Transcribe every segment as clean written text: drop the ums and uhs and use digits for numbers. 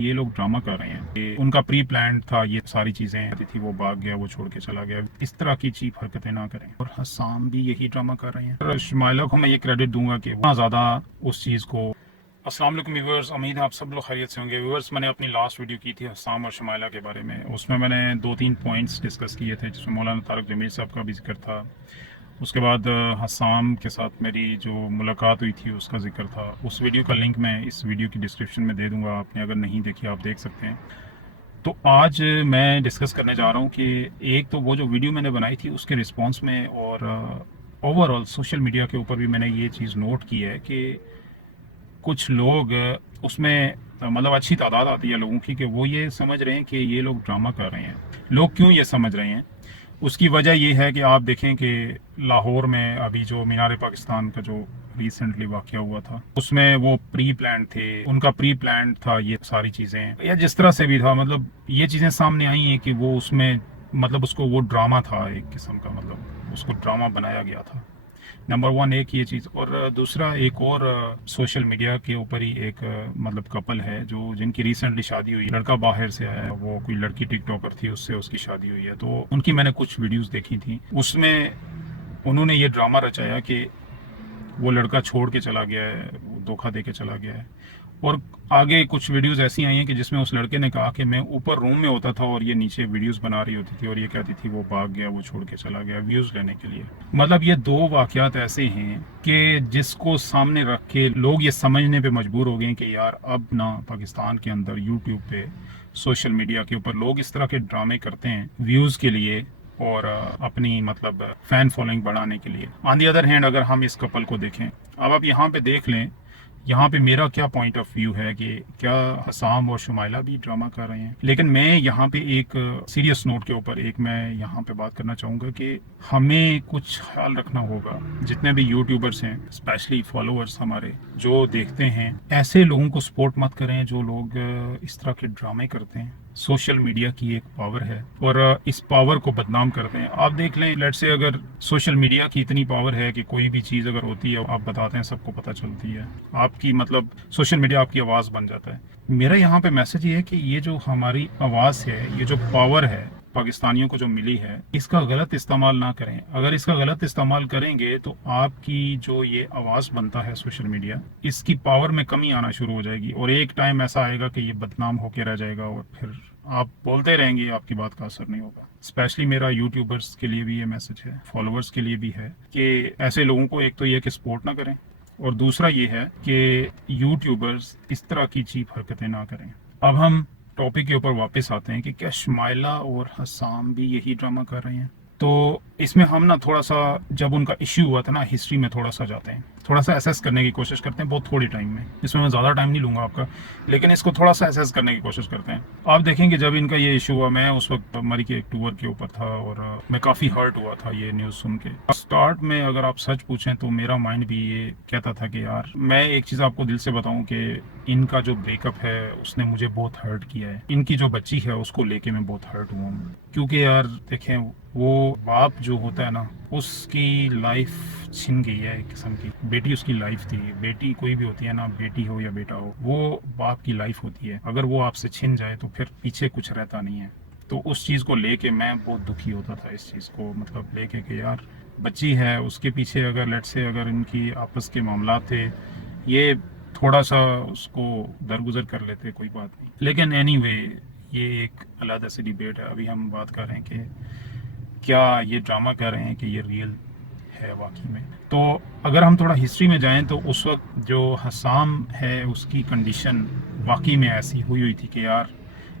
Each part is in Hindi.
ये लोग ड्रामा कर रहे हैं, ये उनका प्री प्लान था, ये सारी चीजें थी, वो भाग गया, वो छोड़ के चला गया। इस तरह की चीप हरकतें ना करें। और हसाम भी यही ड्रामा कर रहे हैं। और शुमाइला को मैं ये क्रेडिट दूंगा कि वो ज्यादा उस चीज को। अस्सलाम वालेकुम व्यूअर्स, उम्मीद है आप सब लोग खैरियत से होंगे। व्यूअर्स, मैंने अपनी लास्ट वीडियो की थी हसाम और शुमाइला के बारे में। उसमें मैंने 2-3 पॉइंट्स डिस्कस किए थे, जिसमें मौलाना तारक जमील साहब का भी जिक्र था। उसके बाद हसाम के साथ मेरी जो मुलाकात हुई थी उसका जिक्र था। उस वीडियो का लिंक मैं इस वीडियो की डिस्क्रिप्शन में दे दूंगा, आपने अगर नहीं देखी आप देख सकते हैं। तो आज मैं डिस्कस करने जा रहा हूँ कि एक तो वो जो वीडियो मैंने बनाई थी उसके रिस्पांस में, और ओवरऑल सोशल मीडिया के ऊपर भी मैंने ये चीज़ नोट की है कि कुछ लोग उसमें मतलब अच्छी तादाद आती है लोगों की कि वो ये समझ रहे हैं कि ये लोग ड्रामा कर रहे हैं। लोग क्यों ये समझ रहे हैं? उसकी वजह ये है कि आप देखें कि लाहौर में अभी जो मीनार पाकिस्तान का जो रिसेंटली वाकया हुआ था, उसमें वो प्री प्लान थे, उनका प्री प्लान था ये सारी चीज़ें, या जिस तरह से भी था, मतलब ये चीज़ें सामने आई हैं कि वो उसमें मतलब उसको वो ड्रामा था एक किस्म का, मतलब उसको ड्रामा बनाया गया था। नंबर वन एक ये चीज़। और दूसरा एक और सोशल मीडिया के ऊपर ही एक मतलब कपल है जो जिनकी रिसेंटली शादी हुई। लड़का बाहर से आया है, वो कोई लड़की टिकटॉकर थी, उससे उसकी शादी हुई है। तो उनकी मैंने कुछ वीडियोस देखी थी, उसमें उन्होंने ये ड्रामा रचाया कि वो लड़का छोड़ के चला गया है, वो धोखा दे के चला गया है। और आगे कुछ वीडियोस ऐसी आई हैं कि जिसमें उस लड़के ने कहा कि मैं ऊपर रूम में होता था और ये नीचे वीडियोस बना रही होती थी, और ये कहती थी वो भाग गया, वो छोड़ के चला गया व्यूज़ लेने के लिए। मतलब ये दो वाकयात ऐसे हैं कि जिसको सामने रख के लोग ये समझने पे मजबूर हो गए कि यार अब ना पाकिस्तान के अंदर यूट्यूब पे, सोशल मीडिया के ऊपर लोग इस तरह के ड्रामे करते हैं व्यूज़ के लिए और अपनी मतलब फैन फॉलोइंग बढ़ाने के लिए। ऑन दी अदर हैंड अगर हम इस कपल को देखें, अब आप यहाँ पे देख लें, यहाँ पे मेरा क्या पॉइंट ऑफ व्यू है कि क्या हसाम और शुमाइला भी ड्रामा कर रहे हैं। लेकिन मैं यहाँ पे एक सीरियस नोट के ऊपर एक मैं यहाँ पे बात करना चाहूँगा कि हमें कुछ ख्याल रखना होगा। जितने भी यूट्यूबर्स हैं, स्पेशली फॉलोअर्स हमारे जो देखते हैं, ऐसे लोगों को सपोर्ट मत करें जो लोग इस तरह के ड्रामे करते हैं। सोशल मीडिया की एक पावर है और इस पावर को बदनाम करते हैं। आप देख लें, लेट से अगर सोशल मीडिया की इतनी पावर है कि कोई भी चीज़ अगर होती है आप बताते हैं, सबको पता चलती है, आपकी मतलब सोशल मीडिया आपकी आवाज़ बन जाता है। मेरा यहाँ पे मैसेज ये है कि ये जो हमारी आवाज़ है, ये जो पावर है पाकिस्तानियों को जो मिली है, इसका गलत इस्तेमाल ना करें। अगर इसका गलत इस्तेमाल करेंगे तो आपकी जो ये आवाज़ बनता है सोशल मीडिया, इसकी पावर में कमी आना शुरू हो जाएगी और एक टाइम ऐसा आएगा कि ये बदनाम होकर रह जाएगा और फिर आप बोलते रहेंगे, आपकी बात का असर नहीं होगा। स्पेशली मेरा यूट्यूबर्स के लिए भी ये मैसेज है, फॉलोअर्स के लिए भी है कि ऐसे लोगों को एक तो ये कि सपोर्ट ना करें, और दूसरा ये है कि यूट्यूबर्स इस तरह की चीप हरकतें ना करें। अब हम टॉपिक के ऊपर वापस आते हैं कि क्या शुमाइला और हसाम भी यही ड्रामा कर रहे हैं। तो इसमें हम ना थोड़ा सा, जब उनका इश्यू हुआ था ना, हिस्ट्री में थोड़ा सा जाते हैं, थोड़ा सा एसेस करने की कोशिश करते हैं, बहुत थोड़ी टाइम में। इसमें मैं ज़्यादा टाइम नहीं लूँगा आपका, लेकिन इसको थोड़ा सा एसेस करने की कोशिश करते हैं। आप देखेंगे जब इनका ये इशू हुआ, मैं उस वक्त मरी के एक टूर के ऊपर था और मैं काफ़ी हर्ट हुआ था ये न्यूज़ सुन के। स्टार्ट में अगर आप सच पूछें तो मेरा माइंड भी ये कहता था कि यार, मैं एक चीज़ आपको दिल से बताऊं कि इनका जो ब्रेकअप है उसने मुझे बहुत हर्ट किया है। इनकी जो बच्ची है उसको लेके मैं बहुत हर्ट हुआ हूँ, क्योंकि यार देखें, वो बाप जो होता है ना, उसकी लाइफ छिन गई है एक किस्म की। बेटी उसकी लाइफ थी, बेटी कोई भी होती है ना, बेटी हो या बेटा हो, वो बाप की लाइफ होती है। अगर वो आपसे छिन जाए तो फिर पीछे कुछ रहता नहीं है। तो उस चीज़ को लेके मैं बहुत दुखी होता था, इस चीज़ को मतलब लेके कि यार बच्ची है, उसके पीछे अगर लेट से अगर इनकी आपस के मामला थे, ये थोड़ा सा उसको दरगुजर कर लेते, कोई बात नहीं। लेकिन एनीवे, ये एक अलग सी डिबेट है। अभी हम बात कर रहे हैं कि क्या ये ड्रामा कर रहे हैं कि ये रियल है वाकई में। तो अगर हम थोड़ा हिस्ट्री में जाएं तो उस वक्त जो हसाम है उसकी कंडीशन वाकई में ऐसी हुई हुई थी कि यार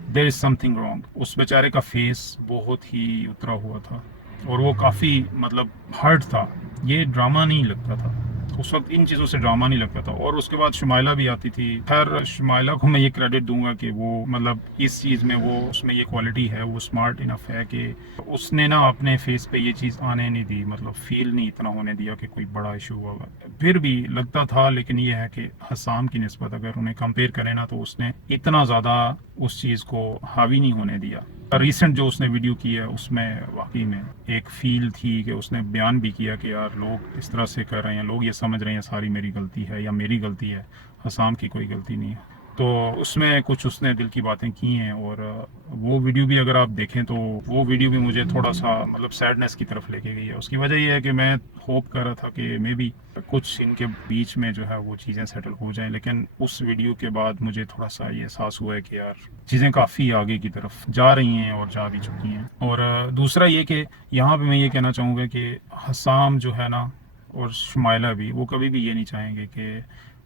देयर इज़ समथिंग रॉन्ग। उस बेचारे का फेस बहुत ही उतरा हुआ था और वो काफ़ी मतलब हर्ट था। ये ड्रामा नहीं लगता था उस वक्त, इन चीज़ों से ड्रामा नहीं लगता था। और उसके बाद शुमाइला भी आती थी। खैर, शुमाइला को मैं ये क्रेडिट दूंगा कि वो मतलब इस चीज़ में वो, उसमें ये क्वालिटी है, वो स्मार्ट इनफ है कि उसने ना अपने फेस पे ये चीज़ आने नहीं दी, मतलब फील नहीं इतना होने दिया कि कोई बड़ा इशू होगा। फिर भी लगता था, लेकिन ये है कि हसाम की निस्बत अगर उन्हें कंपेयर करें ना, तो उसने इतना ज़्यादा उस चीज़ को हावी नहीं होने दिया। रिसेंट जो उसने वीडियो की है उसमें वाकई में एक फील थी कि उसने बयान भी किया कि यार लोग इस तरह से कर रहे हैं, लोग ये समझ रहे हैं सारी मेरी गलती है या मेरी गलती है, हसाम की कोई गलती नहीं है। तो उसमें कुछ उसने दिल की बातें की हैं, और वो वीडियो भी अगर आप देखें तो वो वीडियो भी मुझे थोड़ा सा मतलब सैडनेस की तरफ लेके गई है। उसकी वजह ये है कि मैं होप कर रहा था कि मे बी कुछ इनके बीच में जो है वो चीज़ें सेटल हो जाएं, लेकिन उस वीडियो के बाद मुझे थोड़ा सा ये एहसास हुआ है कि यार चीज़ें काफ़ी आगे की तरफ जा रही हैं और जा भी चुकी हैं। और दूसरा ये कि यहाँ पे मैं ये कहना चाहूँगा कि हसाम जो है ना और शुमाइला भी, वो कभी भी ये नहीं चाहेंगे कि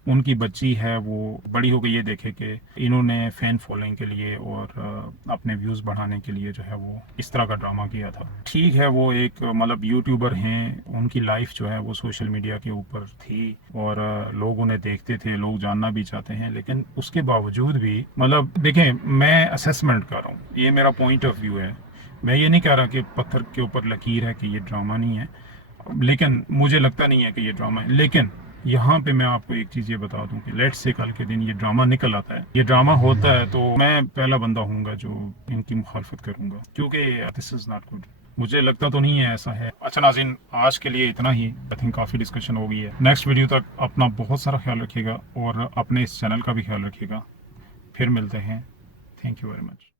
उनकी बच्ची है वो बड़ी होकर ये देखे कि इन्होंने फैन फॉलोइंग के लिए और अपने व्यूज़ बढ़ाने के लिए जो है वो इस तरह का ड्रामा किया था। ठीक है, वो एक मतलब यूट्यूबर हैं, उनकी लाइफ जो है वो सोशल मीडिया के ऊपर थी और लोग उन्हें देखते थे, लोग जानना भी चाहते हैं, लेकिन उसके बावजूद भी मतलब देखें, मैं असेसमेंट कर रहा हूँ, ये मेरा पॉइंट ऑफ व्यू है। मैं ये नहीं कह रहा कि पत्थर के ऊपर लकीर है कि ये ड्रामा नहीं है, लेकिन मुझे लगता नहीं है कि ये ड्रामा है। लेकिन यहाँ पे मैं आपको एक चीज़ ये बता दूं कि लेट्स से कल के दिन ये ड्रामा निकल आता है, ये ड्रामा होता है, तो मैं पहला बंदा हूँगा जो इनकी मुखालफत करूँगा, क्योंकि दिस इज़ नॉट गुड। मुझे लगता तो नहीं है ऐसा है। अच्छा नाज़रीन, आज के लिए इतना ही। आई थिंक काफ़ी डिस्कशन हो गई है। नेक्स्ट वीडियो तक अपना बहुत सारा ख्याल रखिएगा और अपने इस चैनल का भी ख्याल रखिएगा। फिर मिलते हैं। Thank you very much.